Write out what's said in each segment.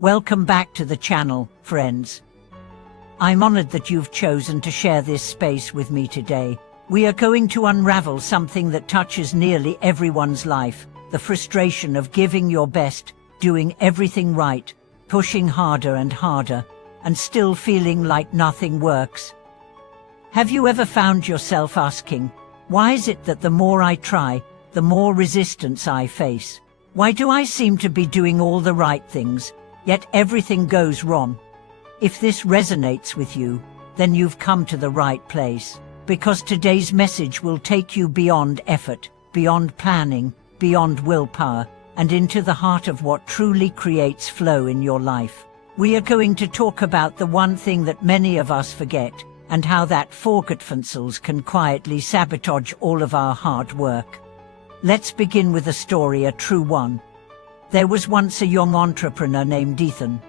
Welcome back to the channel, friends. I'm honored that you've chosen to share this space with me today. We are going to unravel something that touches nearly everyone's life, the frustration of giving your best, doing everything right, pushing harder and harder, and still feeling like nothing works. Have you ever found yourself asking, why is it that the more I try, the more resistance I face? Why do I seem to be doing all the right things, yet everything goes wrong? If this resonates with you, then you've come to the right place, because today's message will take you beyond effort, beyond planning, beyond willpower, and into the heart of what truly creates flow in your life. We are going to talk about the one thing that many of us forget, and how that forgetfulness can quietly sabotage all of our hard work. Let's begin with a story, a true one. There was once a young entrepreneur named Ethan.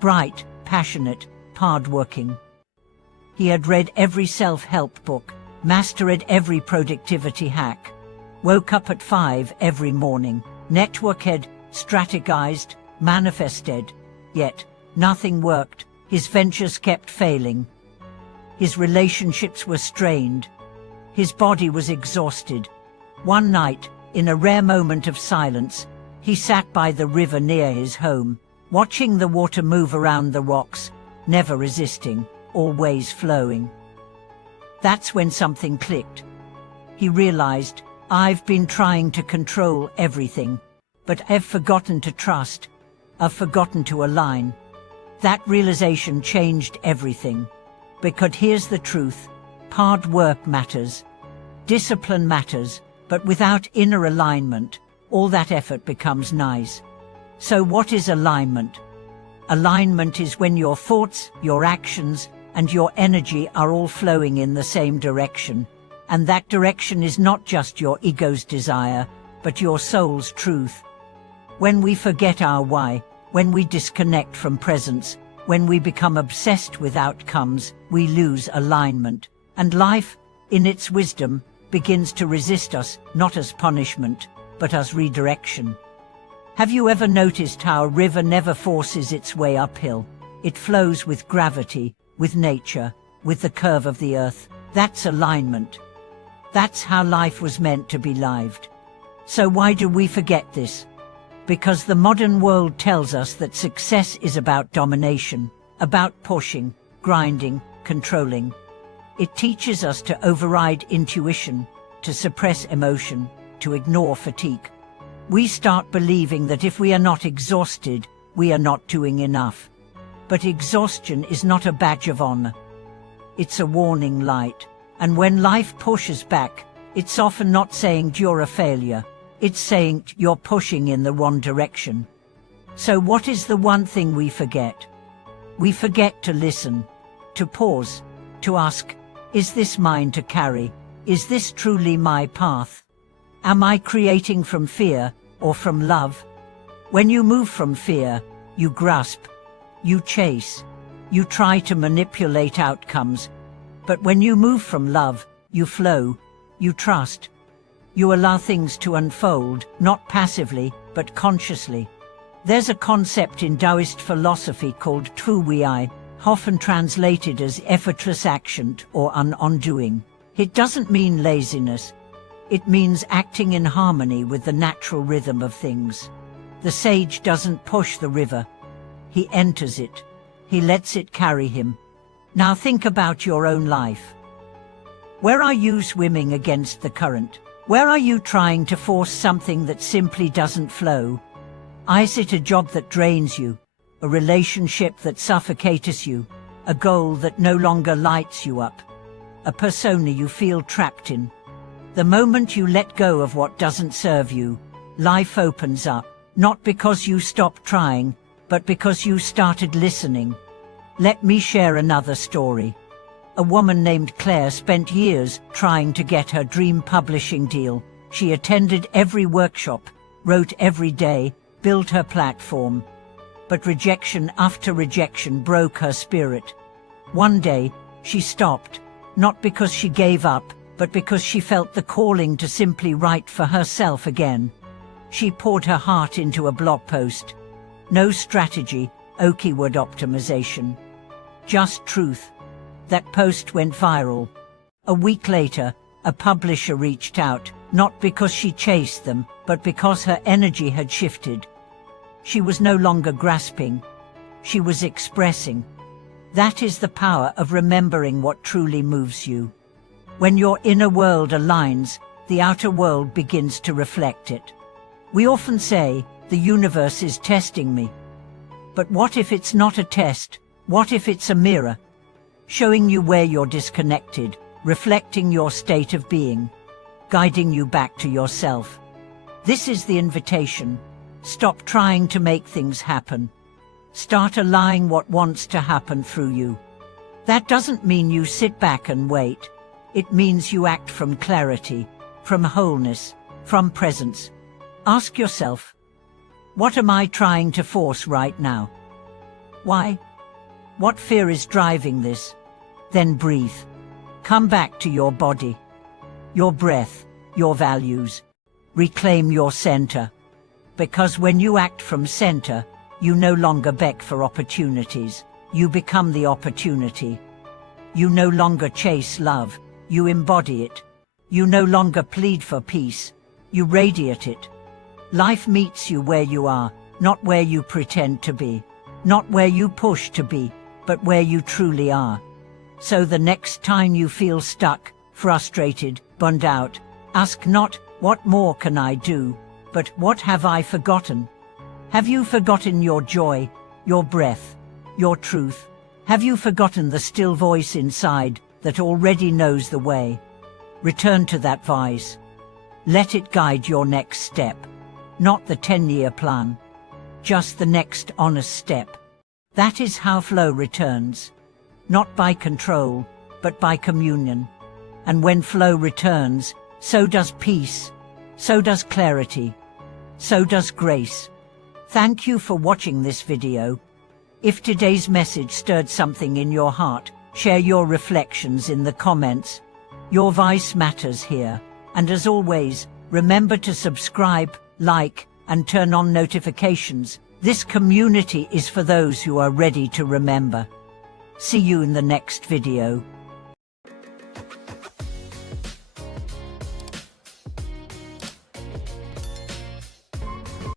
Bright, passionate, hard-working. He had read every self-help book, mastered every productivity hack, woke up at 5 every morning, networked, strategized, manifested, yet nothing worked. His ventures kept failing. His relationships were strained. His body was exhausted. One night, in a rare moment of silence, he sat by the river near his home, watching the water move around the rocks, never resisting, always flowing. That's when something clicked. He realized, I've been trying to control everything, but I've forgotten to trust. I've forgotten to align. That realization changed everything. Because here's the truth, hard work matters, discipline matters, but without inner alignment, all that effort becomes noise. So what is alignment? Alignment is when your thoughts, your actions, and your energy are all flowing in the same direction. And that direction is not just your ego's desire, but your soul's truth. When we forget our why, when we disconnect from presence, when we become obsessed with outcomes, we lose alignment. And life, in its wisdom, begins to resist us, not as punishment, but as redirection. Have you ever noticed how a river never forces its way uphill? It flows with gravity, with nature, with the curve of the earth. That's alignment. That's how life was meant to be lived. So why do we forget this? Because the modern world tells us that success is about domination, about pushing, grinding, controlling. It teaches us to override intuition, to suppress emotion, to ignore fatigue. We start believing that if we are not exhausted, we are not doing enough. But exhaustion is not a badge of honor. It's a warning light. And when life pushes back, it's often not saying you're a failure. It's saying you're pushing in the wrong direction. So what is the one thing we forget? We forget to listen, to pause, to ask, is this mine to carry? Is this truly my path? Am I creating from fear or from love? When you move from fear, you grasp, you chase, you try to manipulate outcomes. But when you move from love, you flow, you trust. You allow things to unfold, not passively, but consciously. There's a concept in Taoist philosophy called Tu Wei, often translated as effortless action or undoing. It doesn't mean laziness. It means acting in harmony with the natural rhythm of things. The sage doesn't push the river. He enters it. He lets it carry him. Now think about your own life. Where are you swimming against the current? Where are you trying to force something that simply doesn't flow? Is it a job that drains you? A relationship that suffocates you? A goal that no longer lights you up? A persona you feel trapped in? The moment you let go of what doesn't serve you, life opens up, not because you stopped trying, but because you started listening. Let me share another story. A woman named Claire spent years trying to get her dream publishing deal. She attended every workshop, wrote every day, built her platform. But rejection after rejection broke her spirit. One day, she stopped, not because she gave up, but because she felt the calling to simply write for herself again. She poured her heart into a blog post. No strategy, O keyword optimization. Just truth. That post went viral. A week later, a publisher reached out, not because she chased them, but because her energy had shifted. She was no longer grasping. She was expressing. That is the power of remembering what truly moves you. When your inner world aligns, the outer world begins to reflect it. We often say, the universe is testing me. But what if it's not a test? What if it's a mirror? Showing you where you're disconnected, reflecting your state of being, guiding you back to yourself. This is the invitation. Stop trying to make things happen. Start allowing what wants to happen through you. That doesn't mean you sit back and wait. It means you act from clarity, from wholeness, from presence. Ask yourself, what am I trying to force right now? Why? What fear is driving this? Then breathe. Come back to your body, your breath, your values. Reclaim your center. Because when you act from center, you no longer beg for opportunities. You become the opportunity. You no longer chase love. You embody it. You no longer plead for peace. You radiate it. Life meets you where you are, not where you pretend to be. Not where you push to be, but where you truly are. So the next time you feel stuck, frustrated, burned out, ask not, what more can I do, but what have I forgotten? Have you forgotten your joy, your breath, your truth? Have you forgotten the still voice inside that already knows the way? Return to that voice. Let it guide your next step. Not the 10-year plan. Just the next honest step. That is how flow returns. Not by control, but by communion. And when flow returns, so does peace, so does clarity, so does grace. Thank you for watching this video. If today's message stirred something in your heart, share your reflections in the comments. Your voice matters here. And as always, remember to subscribe, like, and turn on notifications. This community is for those who are ready to remember. See you in the next video.